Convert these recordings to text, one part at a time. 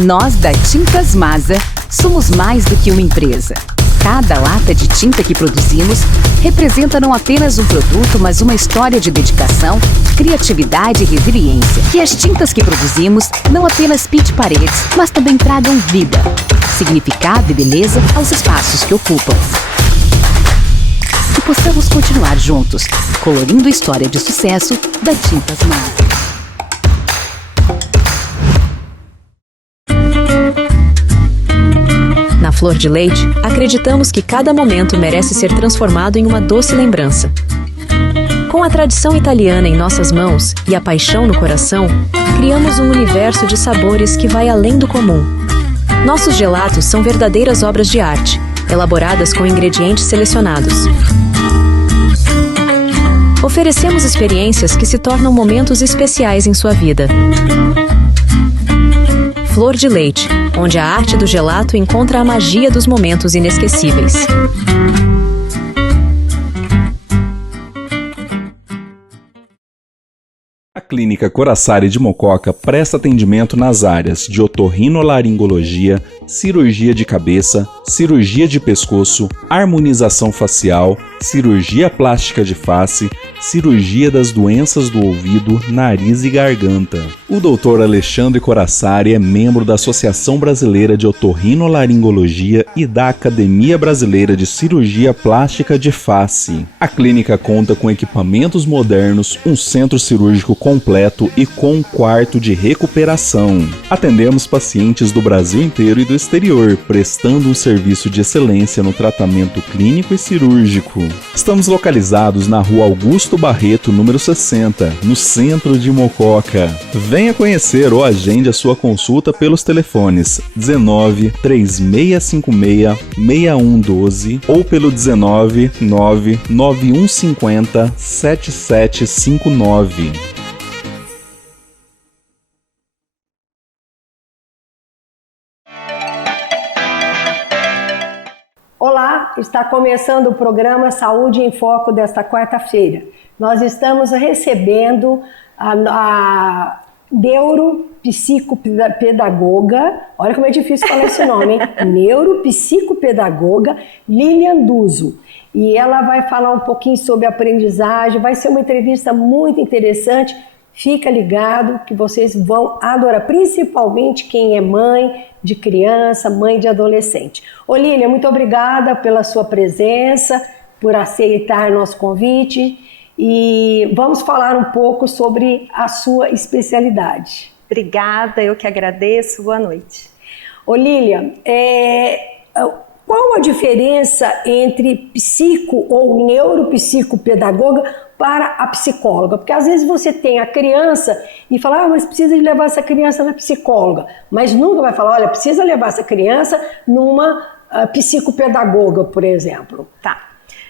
Nós da Tintas Masa somos mais do que uma empresa. Cada lata de tinta que produzimos representa não apenas um produto, mas uma história de dedicação, criatividade e resiliência. Que as tintas que produzimos não apenas pinte paredes, mas também tragam vida, significado e beleza aos espaços que ocupam. Que possamos continuar juntos, colorindo a história de sucesso da Tintas Masa. Na Flor de Leite, acreditamos que cada momento merece ser transformado em uma doce lembrança. Com a tradição italiana em nossas mãos e a paixão no coração, criamos um universo de sabores que vai além do comum. Nossos gelatos são verdadeiras obras de arte, elaboradas com ingredientes selecionados. Oferecemos experiências que se tornam momentos especiais em sua vida. Flor de Leite, onde a arte do gelato encontra a magia dos momentos inesquecíveis. A Clínica Corassari de Mococa presta atendimento nas áreas de otorrinolaringologia, cirurgia de cabeça, cirurgia de pescoço, harmonização facial, cirurgia plástica de face, cirurgia das doenças do ouvido, nariz e garganta. O Dr. Alexandre Corassari é membro da Associação Brasileira de Otorrinolaringologia e da Academia Brasileira de Cirurgia Plástica de Face. A clínica conta com equipamentos modernos, um centro cirúrgico completo e com um quarto de recuperação. Atendemos pacientes do Brasil inteiro e do exterior, prestando um serviço de excelência no tratamento clínico e cirúrgico. Estamos localizados na Rua Augusto Barreto, número 60, no centro de Mococa. Venha conhecer ou agende a sua consulta pelos telefones 19 3656 6112 ou pelo 19 99150 7759. Olá, está começando o programa Saúde em Foco desta quarta-feira. Nós estamos recebendo a neuropsicopedagoga, olha como é difícil falar esse nome, hein? Neuropsicopedagoga Lilian Duso. E ela vai falar um pouquinho sobre aprendizagem, vai ser uma entrevista muito interessante. Fica ligado que vocês vão adorar, principalmente quem é mãe de criança, mãe de adolescente. Ô Lília, muito obrigada pela sua presença, por aceitar nosso convite e vamos falar um pouco sobre a sua especialidade. Obrigada, eu que agradeço, boa noite. Ô Lília, qual a diferença entre psico ou neuropsicopedagoga para a psicóloga? Porque às vezes você tem a criança e fala, mas precisa levar essa criança na psicóloga, mas nunca vai falar, olha, precisa levar essa criança numa psicopedagoga, por exemplo. Tá.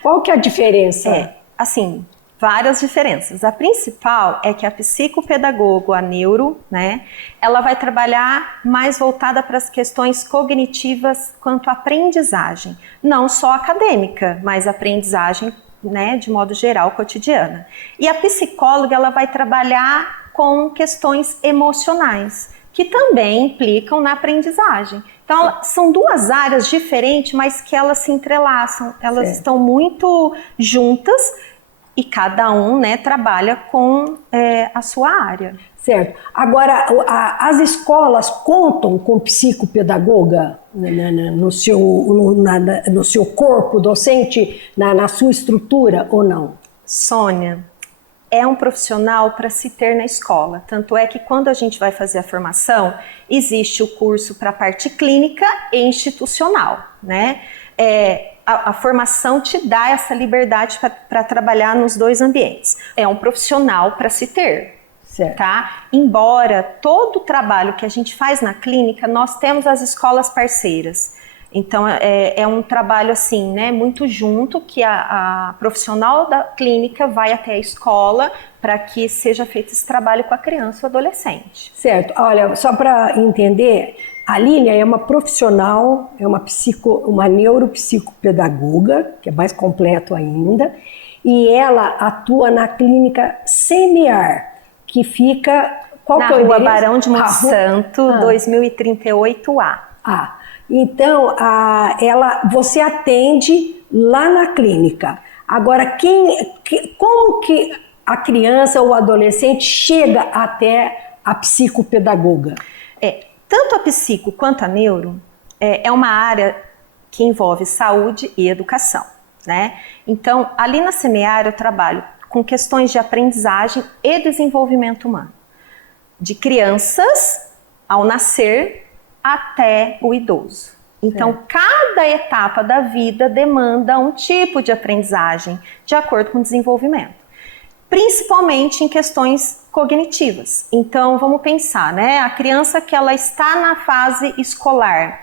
Qual que é a diferença? Assim, várias diferenças. A principal é que a psicopedagoga, a neuro, né, ela vai trabalhar mais voltada para as questões cognitivas quanto à aprendizagem, não só acadêmica, mas aprendizagem, né, de modo geral, cotidiana. E a psicóloga, ela vai trabalhar com questões emocionais, que também implicam na aprendizagem. Então, são duas áreas diferentes, mas que elas se entrelaçam, elas estão muito juntas e cada um, né, trabalha com a sua área. Certo. Agora, as escolas contam com psicopedagoga no seu corpo docente, na sua estrutura ou não? Sônia, é um profissional para se ter na escola. Tanto é que quando a gente vai fazer a formação, existe o curso para a parte clínica e institucional, né? A formação te dá essa liberdade para trabalhar nos dois ambientes. É um profissional para se ter. Certo. Tá? Embora todo o trabalho que a gente faz na clínica, nós temos as escolas parceiras. Então, é um trabalho assim, né, muito junto, que a profissional da clínica vai até a escola para que seja feito esse trabalho com a criança ou adolescente. Certo. Olha, só para entender, a Lília é uma profissional, é uma neuropsicopedagoga, que é mais completo ainda, e ela atua na clínica Semear, que fica Qual na que é o Rua endereço? Barão de Monsanto, 2038A. Então, você atende lá na clínica. Agora, como que a criança ou o adolescente chega até a psicopedagoga? Tanto a psico quanto a neuro é uma área que envolve saúde e educação, né? Então, ali na Semear eu trabalho com questões de aprendizagem e desenvolvimento humano, de crianças ao nascer até o idoso. Então, cada etapa da vida demanda um tipo de aprendizagem de acordo com o desenvolvimento, principalmente em questões cognitivas. Então, vamos pensar, né? A criança que ela está na fase escolar,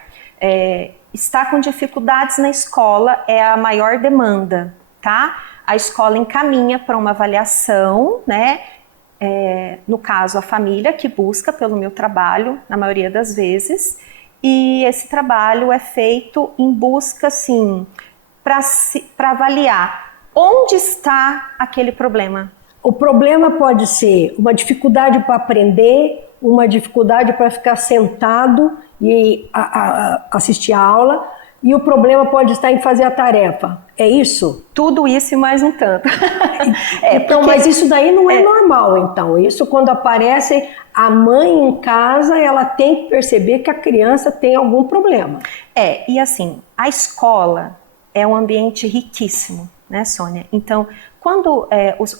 está com dificuldades na escola, é a maior demanda, tá? A escola encaminha para uma avaliação, né? No caso, a família que busca pelo meu trabalho, na maioria das vezes, e esse trabalho é feito em busca, assim, para avaliar onde está aquele problema. O problema pode ser uma dificuldade para aprender, uma dificuldade para ficar sentado e assistir a aula, e o problema pode estar em fazer a tarefa. É isso? Tudo isso e mais um tanto. Então, mas isso daí não é normal, então. Isso, quando aparece a mãe em casa, ela tem que perceber que a criança tem algum problema. E assim, a escola é um ambiente riquíssimo, né, Sônia? Então, quando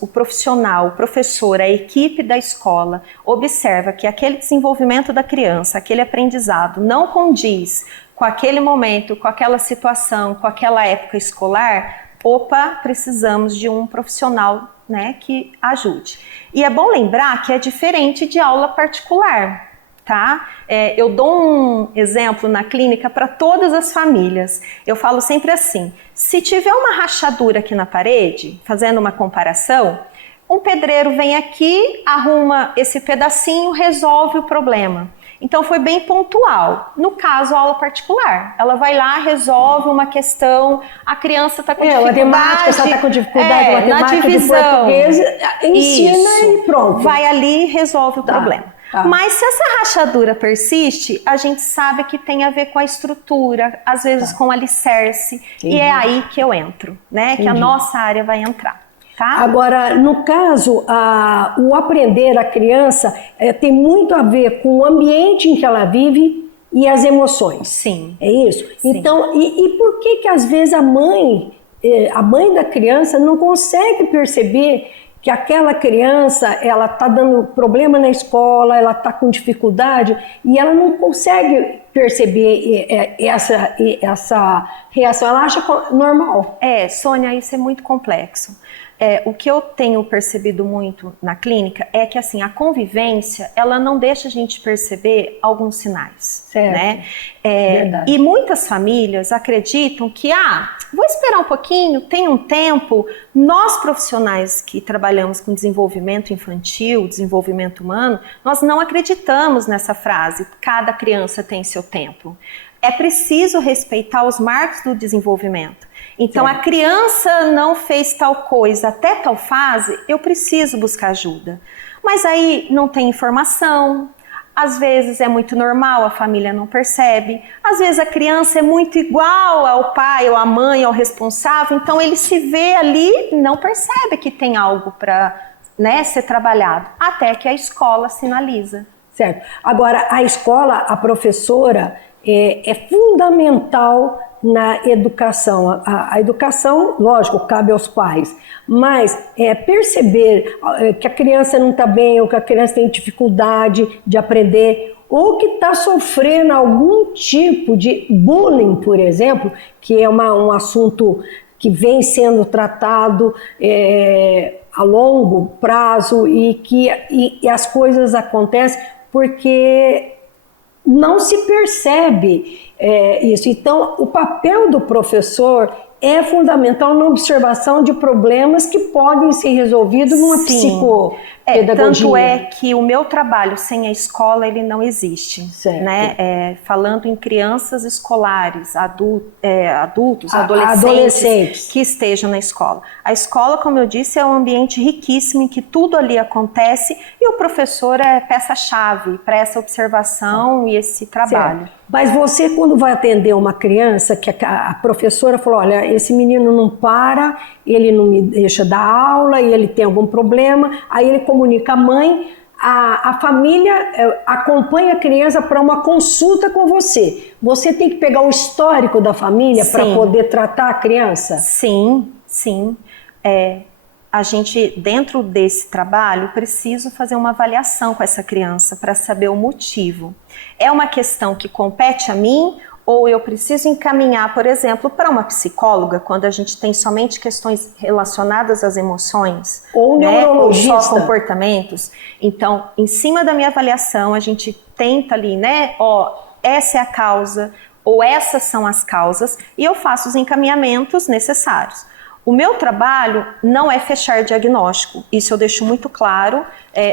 o profissional, o professor, a equipe da escola observa que aquele desenvolvimento da criança, aquele aprendizado não condiz com aquele momento, com aquela situação, com aquela época escolar, precisamos de um profissional, né, que ajude. E é bom lembrar que é diferente de aula particular, tá? Eu dou um exemplo na clínica para todas as famílias. Eu falo sempre assim, se tiver uma rachadura aqui na parede, fazendo uma comparação, um pedreiro vem aqui, arruma esse pedacinho, resolve o problema. Então foi bem pontual. No caso, a aula particular, ela vai lá, resolve uma questão, a criança está com dificuldade. Matemática, está com dificuldade, matemática, na divisão, de português, ensina e pronto. Vai ali e resolve o problema. Mas se essa rachadura persiste, a gente sabe que tem a ver com a estrutura, às vezes com o alicerce, e é aí que eu entro, né? Que a nossa área vai entrar. Tá? Agora, no caso, o aprender a criança tem muito a ver com o ambiente em que ela vive e as emoções. Sim. É isso? Sim. Então, e por que às vezes a mãe da criança não consegue perceber que aquela criança, ela está dando problema na escola, ela está com dificuldade e ela não consegue perceber essa reação, ela acha normal. Sônia, isso é muito complexo. O que eu tenho percebido muito na clínica é que assim, a convivência, ela não deixa a gente perceber alguns sinais, certo. Né? Verdade. E muitas famílias acreditam que, vou esperar um pouquinho, tem um tempo. Nós profissionais que trabalhamos com desenvolvimento infantil, desenvolvimento humano, nós não acreditamos nessa frase, cada criança tem seu tempo. É preciso respeitar os marcos do desenvolvimento. Então, a criança não fez tal coisa até tal fase, eu preciso buscar ajuda. Mas aí não tem informação, às vezes é muito normal, a família não percebe. Às vezes a criança é muito igual ao pai, ou à mãe, ao responsável, então ele se vê ali e não percebe que tem algo para, né, ser trabalhado, até que a escola sinaliza. Certo. Agora, a escola, a professora, é fundamental na educação. A educação, lógico, cabe aos pais, mas perceber que a criança não está bem, ou que a criança tem dificuldade de aprender, ou que está sofrendo algum tipo de bullying, por exemplo, que é um assunto que vem sendo tratado a longo prazo e as coisas acontecem porque não se percebe Isso. Então, o papel do professor é fundamental na observação de problemas que podem ser resolvidos numa psicopedagogia. Tanto é que o meu trabalho sem a escola, ele não existe. Certo. Né? Falando em crianças escolares, adultos, adolescentes que estejam na escola. A escola, como eu disse, é um ambiente riquíssimo em que tudo ali acontece e o professor é peça-chave para essa observação e esse trabalho. Certo. Mas você, quando vai atender uma criança, que a professora falou, olha, esse menino não para, ele não me deixa dar aula, e ele tem algum problema, aí ele comunica a mãe, a família acompanha a criança para uma consulta com você. Você tem que pegar o histórico da família para poder tratar a criança? Sim. A gente, dentro desse trabalho, preciso fazer uma avaliação com essa criança para saber o motivo. É uma questão que compete a mim ou eu preciso encaminhar, por exemplo, para uma psicóloga, quando a gente tem somente questões relacionadas às emoções, ou neurologista, ou só comportamentos. Então, em cima da minha avaliação, a gente tenta ali, né, essa é a causa, ou essas são as causas, e eu faço os encaminhamentos necessários. O meu trabalho não é fechar diagnóstico, isso eu deixo muito claro,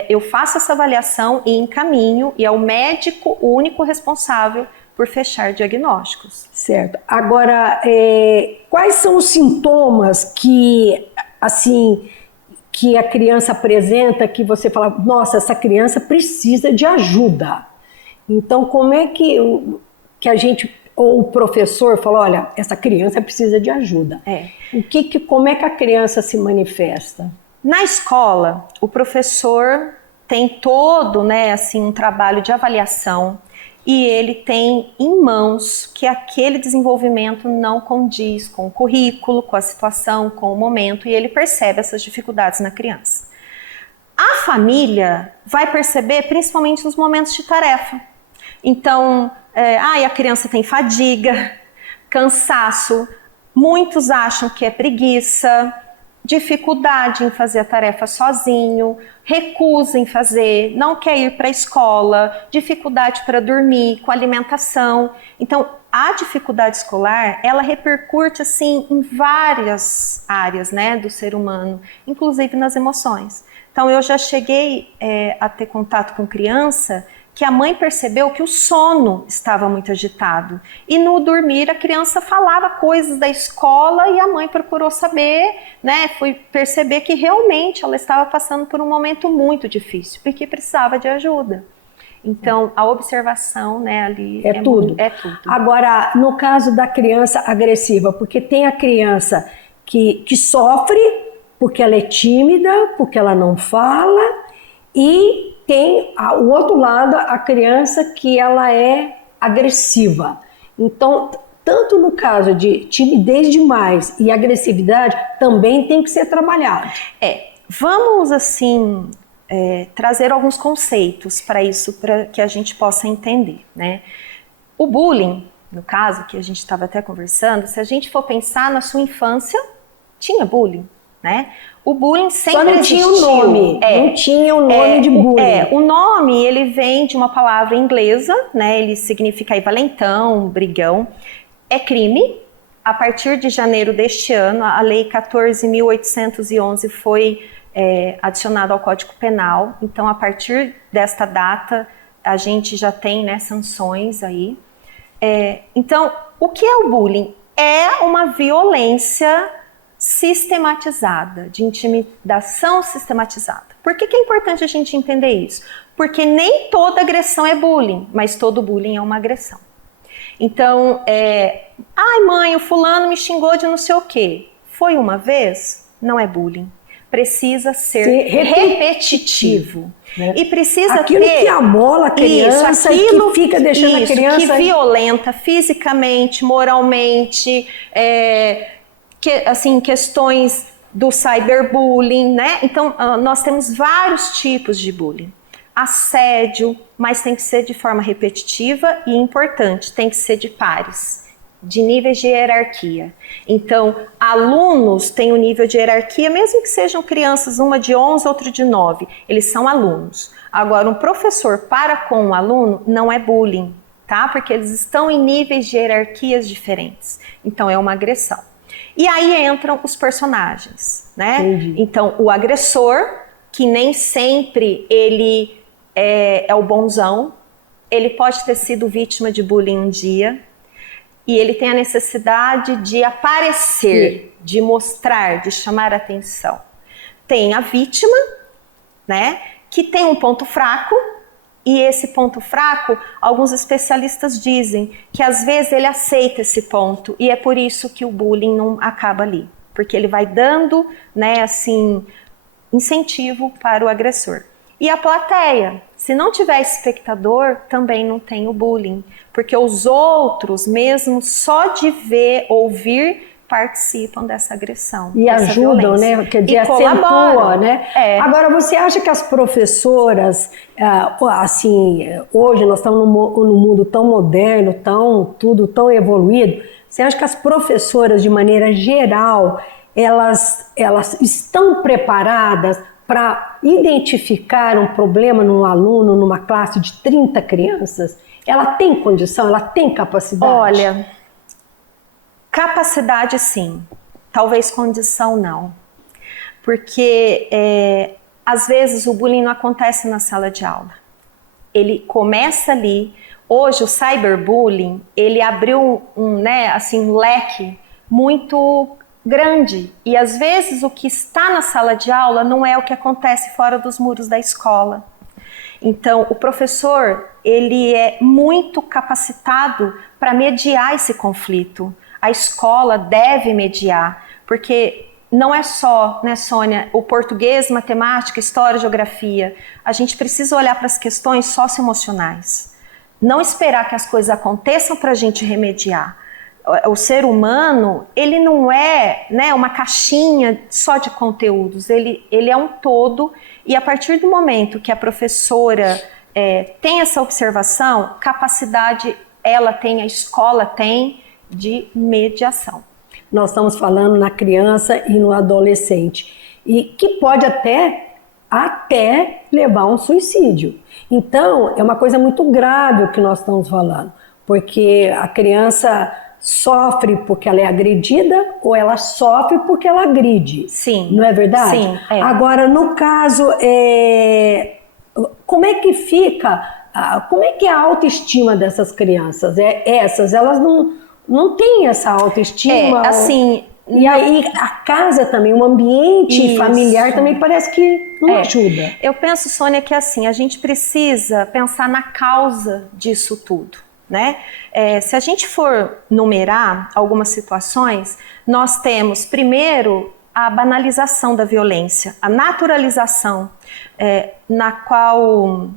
eu faço essa avaliação e encaminho, e é o médico o único responsável por fechar diagnósticos. Certo. Agora, quais são os sintomas que a criança apresenta, que você fala, nossa, essa criança precisa de ajuda? Então, como é que a gente... ou o professor falou, olha, essa criança precisa de ajuda. Como é que a criança se manifesta? Na escola, o professor tem todo, um trabalho de avaliação e ele tem em mãos que aquele desenvolvimento não condiz com o currículo, com a situação, com o momento, e ele percebe essas dificuldades na criança. A família vai perceber principalmente nos momentos de tarefa. Então, a criança tem fadiga, cansaço, muitos acham que é preguiça, dificuldade em fazer a tarefa sozinho, recusa em fazer, não quer ir para a escola, dificuldade para dormir, com alimentação. Então, a dificuldade escolar, ela repercute em várias áreas, do ser humano, inclusive nas emoções. Então, eu já cheguei a ter contato com criança que a mãe percebeu que o sono estava muito agitado. E no dormir a criança falava coisas da escola e a mãe procurou saber, foi perceber que realmente ela estava passando por um momento muito difícil e que precisava de ajuda. Então, a observação ali é tudo. É tudo. Agora, no caso da criança agressiva, porque tem a criança que sofre porque ela é tímida, porque ela não fala, e tem o outro lado, a criança que ela é agressiva. Então, tanto no caso de timidez demais e agressividade, também tem que ser trabalhado. Vamos trazer alguns conceitos para isso, para que a gente possa entender, O bullying, no caso, que a gente estava até conversando, se a gente for pensar na sua infância, tinha bullying, O bullying sempre existiu. Só não tinha o nome, não tinha o nome de bullying. O nome, ele vem de uma palavra inglesa, ele significa aí valentão, brigão. É crime. A partir de janeiro deste ano, a Lei 14.811 foi adicionada ao Código Penal. Então, a partir desta data, a gente já tem sanções aí. Então, o que é o bullying? É uma violência sistematizada, de intimidação sistematizada. Por que é importante a gente entender isso? Porque nem toda agressão é bullying, mas todo bullying é uma agressão. Então, mãe, o fulano me xingou de não sei o quê. Foi uma vez? Não é bullying. Precisa ser repetitivo. E precisa aquilo ter... que amola a criança, que fica deixando a criança... que violenta fisicamente, moralmente... questões do cyberbullying, Então, nós temos vários tipos de bullying. Assédio, mas tem que ser de forma repetitiva e importante, tem que ser de pares, de níveis de hierarquia. Então, alunos têm um nível de hierarquia, mesmo que sejam crianças, uma de 11, outra de 9, eles são alunos. Agora, um professor para com um aluno não é bullying, tá? Porque eles estão em níveis de hierarquias diferentes. Então é uma agressão. E aí entram os personagens, né? Entendi. Então o agressor, que nem sempre ele é o bonzão, ele pode ter sido vítima de bullying um dia e ele tem a necessidade de aparecer, de mostrar, de chamar atenção. Tem a vítima, né, que tem um ponto fraco, e esse ponto fraco, alguns especialistas dizem que às vezes ele aceita esse ponto, e é por isso que o bullying não acaba ali, porque ele vai dando, né, assim, incentivo para o agressor. E a plateia, se não tiver espectador, também não tem o bullying, porque os outros, mesmo só de ver, ouvir, participam dessa agressão. E dessa ajudam, violência. né? Quer dizer, E acentua, né? É. Agora, você acha que as professoras, assim, hoje nós estamos num mundo tão moderno, tudo tão evoluído, você acha que as professoras, de maneira geral, elas estão preparadas para identificar um problema num aluno, numa classe de 30 crianças? Ela tem condição, ela tem capacidade? Olha, capacidade sim, talvez condição não. Porque às vezes o bullying não acontece na sala de aula. Ele começa ali. Hoje o cyberbullying, ele abriu um leque muito grande. E às vezes o que está na sala de aula não é o que acontece fora dos muros da escola. Então o professor, ele é muito capacitado para mediar esse conflito. A escola deve mediar, porque não é só, né, Sônia, o português, matemática, história, geografia. A gente precisa olhar para as questões socioemocionais. Não esperar que as coisas aconteçam para a gente remediar. O ser humano, ele não é, né, uma caixinha só de conteúdos, ele é um todo, e a partir do momento que a professora tem essa observação, capacidade ela tem, a escola tem, de mediação. Nós estamos falando na criança e no adolescente, e que pode até levar a um suicídio. Então, é uma coisa muito grave o que nós estamos falando, porque a criança sofre porque ela é agredida ou ela sofre porque ela agride. Sim. Não é verdade? Sim. É. Agora, no caso, como é que fica, como é que é a autoestima dessas crianças? Elas não têm essa autoestima? Assim... E aí a casa também, o ambiente Isso. familiar também parece que não ajuda. Eu penso, Sônia, que assim, a gente precisa pensar na causa disso tudo, né? Se a gente for numerar algumas situações, nós temos primeiro a banalização da violência, a naturalização, na qual...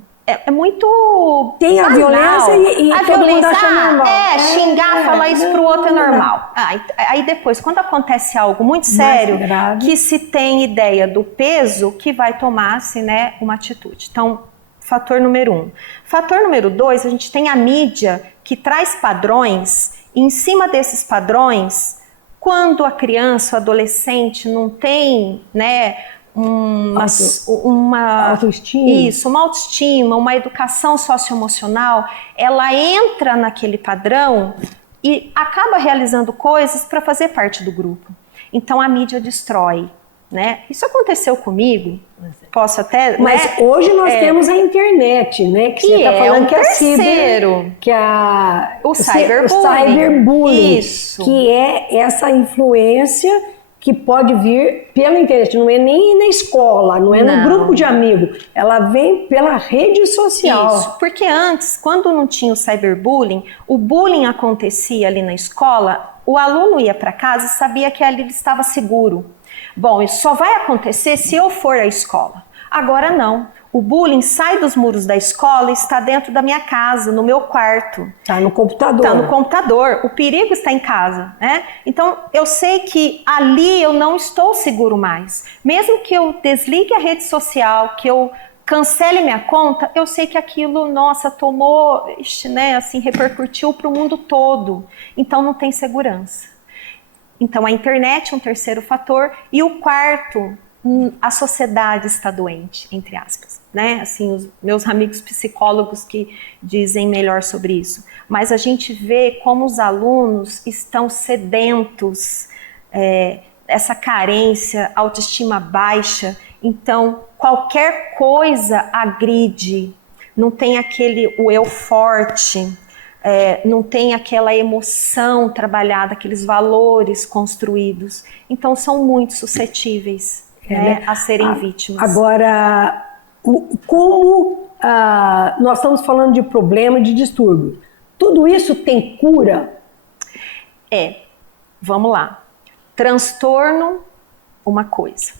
É muito tem a banal. Violência e a todo mundo violência, acha normal. Xingar, falar isso pro outro é normal. Aí depois, quando acontece algo muito sério, que se tem ideia do peso, que vai tomar-se, né, uma atitude. Então, fator número 1. Fator número 2, a gente tem a mídia que traz padrões, e em cima desses padrões, quando a criança, o adolescente não tem, né, uma autoestima. Isso, uma autoestima, uma educação socioemocional, ela entra naquele padrão e acaba realizando coisas para fazer parte do grupo. Então a mídia destrói, né? Isso aconteceu comigo, posso até... Mas né? hoje nós temos a internet, né? Que você está falando que terceiro, o cyberbullying. Isso. Que é essa influência que pode vir pela internet, não é nem na escola, não é no grupo de amigos, ela vem pela rede social. Isso, porque antes, quando não tinha o cyberbullying, o bullying acontecia ali na escola, o aluno ia para casa e sabia que ali ele estava seguro. Bom, isso só vai acontecer se eu for à escola. Agora não. O bullying sai dos muros da escola e está dentro da minha casa, no meu quarto. Está no computador. Está no computador. O perigo está em casa, né? Então, eu sei que ali eu não estou seguro mais. Mesmo que eu desligue a rede social, que eu cancele minha conta, eu sei que aquilo, nossa, tomou, né, assim, repercutiu para o mundo todo. Então, não tem segurança. Então, a internet é um terceiro fator. E o quarto a sociedade está doente, entre aspas, né? Assim, os meus amigos psicólogos que dizem melhor sobre isso. Mas a gente vê como os alunos estão sedentos, essa carência, autoestima baixa. Então, qualquer coisa agride, não tem o eu forte, não tem aquela emoção trabalhada, aqueles valores construídos. Então, são muito suscetíveis a serem vítimas. Agora, como nós estamos falando de problema, de distúrbio, tudo isso tem cura? Vamos lá. Transtorno, uma coisa.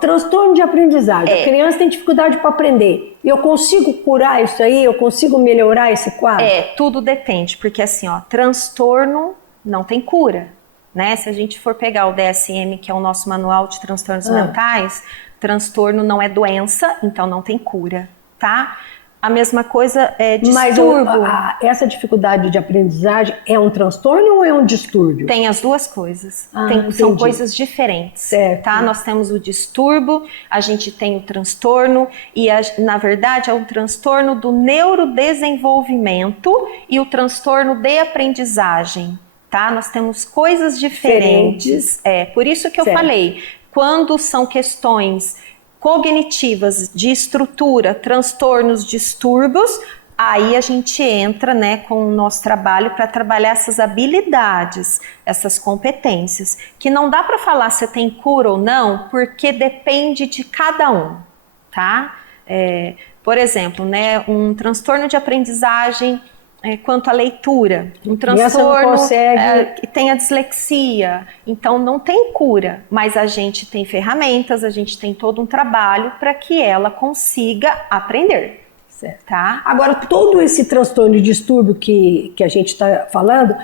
Transtorno de aprendizagem. A criança tem dificuldade para aprender. Eu consigo curar isso aí? Eu consigo melhorar esse quadro? Tudo depende, porque assim, transtorno não tem cura, né? Se a gente for pegar o DSM, que é o nosso manual de transtornos mentais, transtorno não é doença, então não tem cura, tá? A mesma coisa é distúrbio. Mas essa dificuldade de aprendizagem é um transtorno ou é um distúrbio? Tem as duas coisas. São coisas diferentes. Certo. Tá? Nós temos o distúrbio, a gente tem o transtorno e, na verdade, é o transtorno do neurodesenvolvimento e o transtorno de aprendizagem. Tá? Nós temos coisas diferentes. Por isso que eu falei, quando são questões cognitivas, de estrutura, transtornos, distúrbios, aí a gente entra, né, com o nosso trabalho para trabalhar essas habilidades, essas competências, que não dá para falar se tem cura ou não, porque depende de cada um, tá? Por exemplo, né, um transtorno de aprendizagem quanto à leitura, um transtorno que tem a dislexia, então não tem cura, mas a gente tem ferramentas, a gente tem todo um trabalho para que ela consiga aprender. Certo. Tá? Agora, todo esse transtorno de distúrbio que a gente está falando,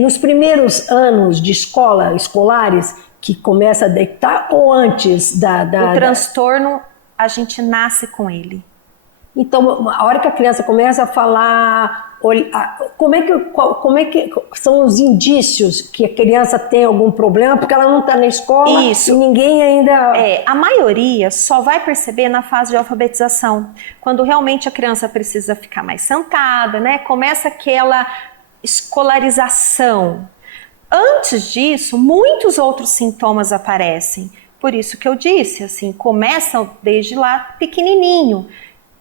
nos primeiros anos de escolares, que começa a detectar, ou antes O transtorno, a gente nasce com ele. Então, a hora que a criança começa a falar, como é que são os indícios que a criança tem algum problema, porque ela não está na escola e ninguém ainda... A maioria só vai perceber na fase de alfabetização, quando realmente a criança precisa ficar mais sentada, né? Começa aquela escolarização. Antes disso, muitos outros sintomas aparecem. Por isso que eu disse, assim, começam desde lá pequenininho.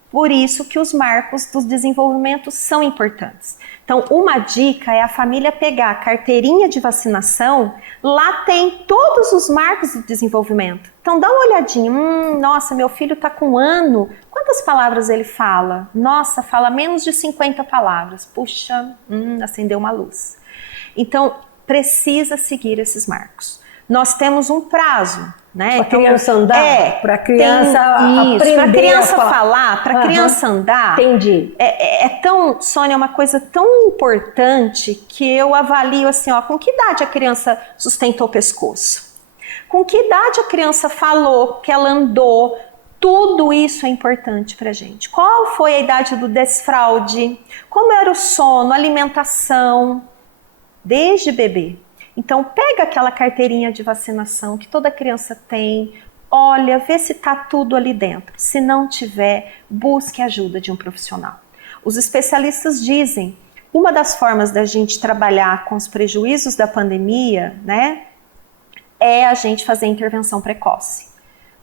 Por isso que os marcos do desenvolvimento são importantes. Então, uma dica é a família pegar a carteirinha de vacinação, lá tem todos os marcos do desenvolvimento. Então, dá uma olhadinha, nossa, meu filho está com 1 ano, quantas palavras ele fala? Nossa, fala menos de 50 palavras. Puxa, acendeu uma luz. Então, precisa seguir esses marcos. Nós temos um prazo, né? Para a criança andar, para a criança aprender para a criança falar, para a criança andar. Entendi. Sônia, é uma coisa tão importante que eu avalio assim, com que idade a criança sustentou o pescoço? Com que idade a criança falou que ela andou? Tudo isso é importante para a gente. Qual foi a idade do desfraude? Como era o sono, a alimentação? Desde bebê. Então, pega aquela carteirinha de vacinação que toda criança tem, olha, vê se está tudo ali dentro. Se não tiver, busque ajuda de um profissional. Os especialistas dizem, uma das formas da gente trabalhar com os prejuízos da pandemia, né, é a gente fazer intervenção precoce.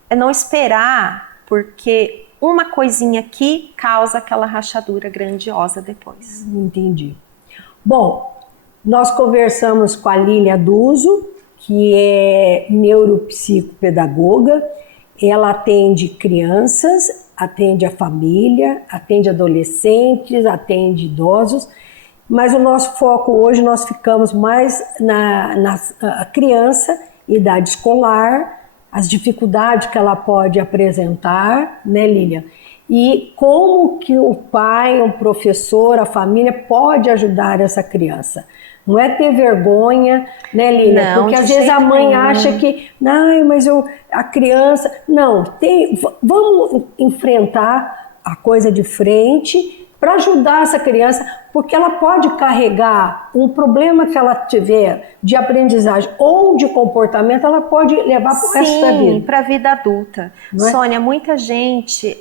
É não esperar, porque uma coisinha aqui causa aquela rachadura grandiosa depois. Entendi. Bom, nós conversamos com a Lília Duso, que é neuropsicopedagoga. Ela atende crianças, atende a família, atende adolescentes, atende idosos. Mas o nosso foco hoje, nós ficamos mais na criança, idade escolar, as dificuldades que ela pode apresentar, né, Lília? E como que o pai, o professor, a família pode ajudar essa criança. Não é ter vergonha, né, Lília? Não, porque às vezes a mãe acha que, mas a criança... Não, vamos enfrentar a coisa de frente para ajudar essa criança, porque ela pode carregar um problema que ela tiver de aprendizagem ou de comportamento, ela pode levar para o resto da vida. Sim, para a vida adulta. Não é? Sônia, muita gente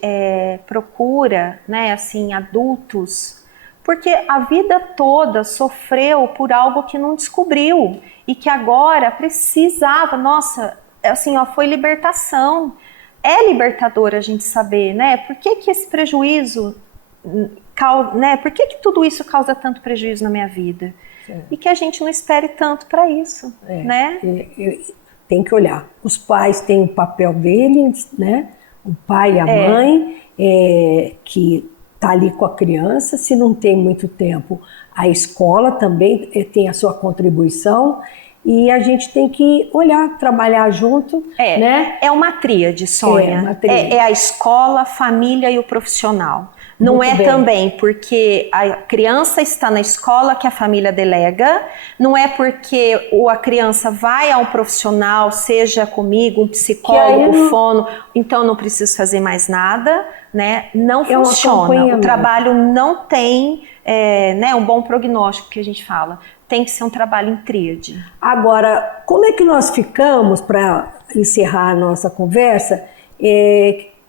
procura, né, assim, adultos, porque a vida toda sofreu por algo que não descobriu e que agora precisava, nossa, assim, ó, foi libertação. É libertador a gente saber, né? Por que esse prejuízo, né? Por que tudo isso causa tanto prejuízo na minha vida? E que a gente não espere tanto para isso, né? Tem que olhar. Os pais têm o papel deles, né? O pai e a mãe, que está ali com a criança. Se não tem muito tempo, a escola também tem a sua contribuição. E a gente tem que olhar, trabalhar junto, né? É uma tríade, Sônia. Uma tríade. É a escola, a família e o profissional. Não é também porque a criança está na escola que a família delega, não é porque a criança vai a um profissional, seja comigo, um psicólogo, fono, então não preciso fazer mais nada, né? Não funciona. O trabalho não tem né, um bom prognóstico, que a gente fala. Tem que ser um trabalho em tríade. Agora, como é que nós ficamos, para encerrar a nossa conversa,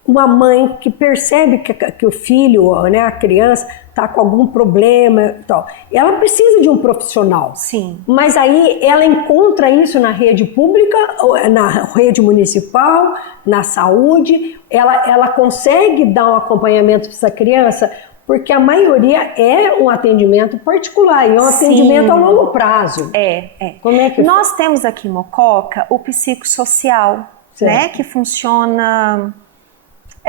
uma mãe que percebe que o filho, né, a criança, está com algum problema e tal. Ela precisa de um profissional. Sim. Mas aí ela encontra isso na rede pública, na rede municipal, na saúde. Ela consegue dar um acompanhamento para essa criança, porque a maioria é um atendimento particular e é um atendimento a longo prazo. Como é que nós temos aqui em Mococa o psicossocial, né, que funciona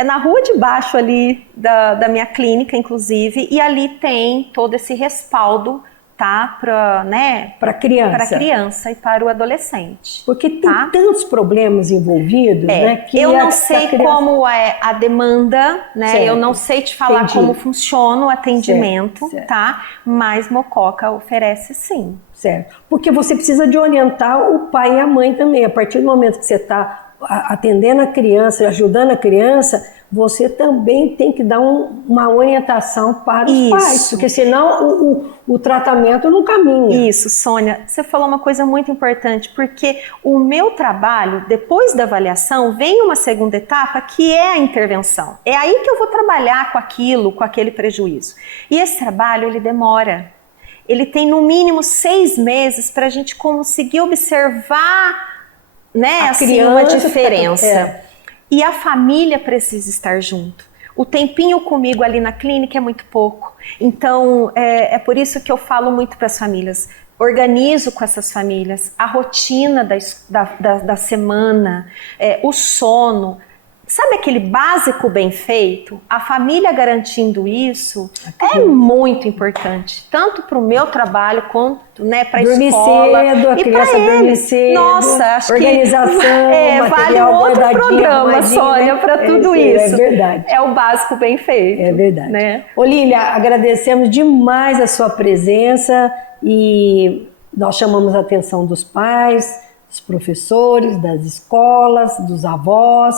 na rua de baixo ali da minha clínica, inclusive, e ali tem todo esse respaldo, tá, para criança e para o adolescente. Porque tem tantos problemas envolvidos, né? Que eu não sei como é a demanda, né? Certo. Eu não sei te falar como funciona o atendimento, tá? Mas Mococa oferece sim. Certo. Porque você precisa de orientar o pai e a mãe também. A partir do momento que você está atendendo a criança, ajudando a criança, você também tem que dar uma orientação para os pais, porque senão o tratamento não caminha. Isso, Sônia, você falou uma coisa muito importante, porque o meu trabalho, depois da avaliação, vem uma segunda etapa, que é a intervenção. É aí que eu vou trabalhar com aquilo, com aquele prejuízo. E esse trabalho, ele demora. Ele tem no mínimo 6 meses para a gente conseguir observar, né, assim, uma diferença. E a família precisa estar junto. O tempinho comigo ali na clínica é muito pouco. Então, é por isso que eu falo muito para as famílias. Organizo com essas famílias a rotina da semana, o sono. Sabe aquele básico bem feito? A família garantindo isso é muito importante, tanto para o meu trabalho quanto, né, para a escola cedo, a e para eles. Nossa, acho organização, que vale um outro programa, Sônia, para tudo isso. É verdade. É o básico bem feito. É verdade. Né? Ô Lília, agradecemos demais a sua presença e nós chamamos a atenção dos pais, dos professores, das escolas, dos avós,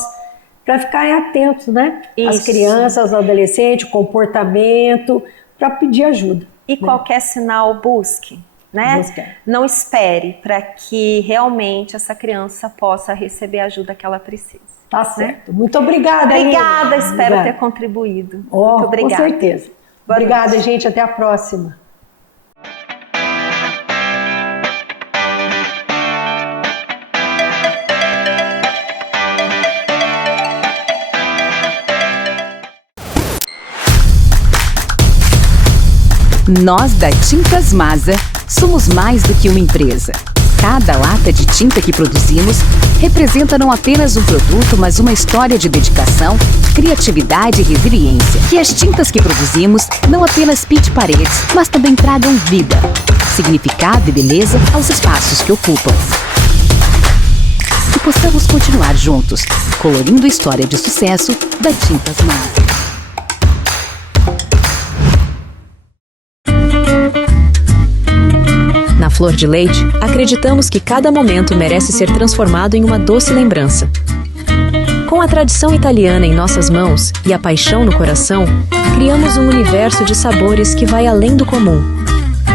para ficarem atentos, né? As crianças, os adolescentes, o comportamento, para pedir ajuda. E qualquer sinal, busque, né? Não espere para que realmente essa criança possa receber a ajuda que ela precisa. Tá certo. Né? Muito obrigada, Obrigada, espero ter contribuído. Muito obrigada. Com certeza. Obrigada, gente. Até a próxima. Nós da Tintas Masa somos mais do que uma empresa. Cada lata de tinta que produzimos representa não apenas um produto, mas uma história de dedicação, criatividade e resiliência. Que as tintas que produzimos não apenas pinte paredes, mas também tragam vida, significado e beleza aos espaços que ocupam. Que possamos continuar juntos, colorindo a história de sucesso da Tintas Masa. Na Flor de Leite, acreditamos que cada momento merece ser transformado em uma doce lembrança. Com a tradição italiana em nossas mãos e a paixão no coração, criamos um universo de sabores que vai além do comum.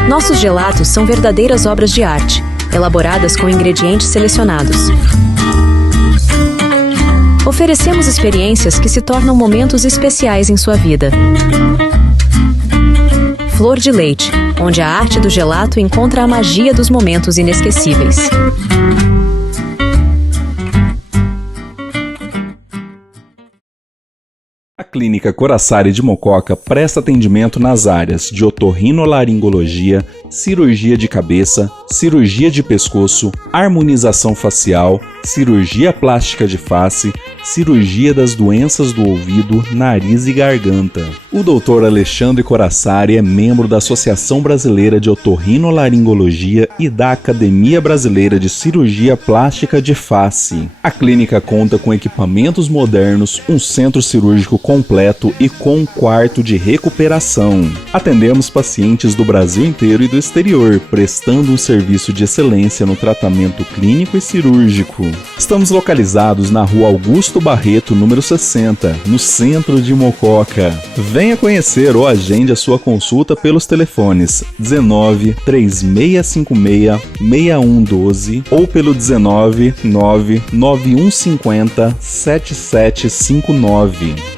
Nossos gelatos são verdadeiras obras de arte, elaboradas com ingredientes selecionados. Oferecemos experiências que se tornam momentos especiais em sua vida. Flor de Leite, onde a arte do gelato encontra a magia dos momentos inesquecíveis. A Clínica Corassari de Mococa presta atendimento nas áreas de otorrinolaringologia, cirurgia de cabeça, cirurgia de pescoço, harmonização facial, cirurgia plástica de face, cirurgia das doenças do ouvido, nariz e garganta. O Dr. Alexandre Corassari é membro da Associação Brasileira de Otorrinolaringologia e da Academia Brasileira de Cirurgia Plástica de Face. A clínica conta com equipamentos modernos, um centro cirúrgico completo e com um quarto de recuperação. Atendemos pacientes do Brasil inteiro e do exterior, prestando um serviço de excelência no tratamento clínico e cirúrgico. Estamos localizados na Rua Augusto Barreto, número 60, no centro de Mococa. Venha conhecer ou agende a sua consulta pelos telefones 19 3656 6112 ou pelo 19 99150 7759.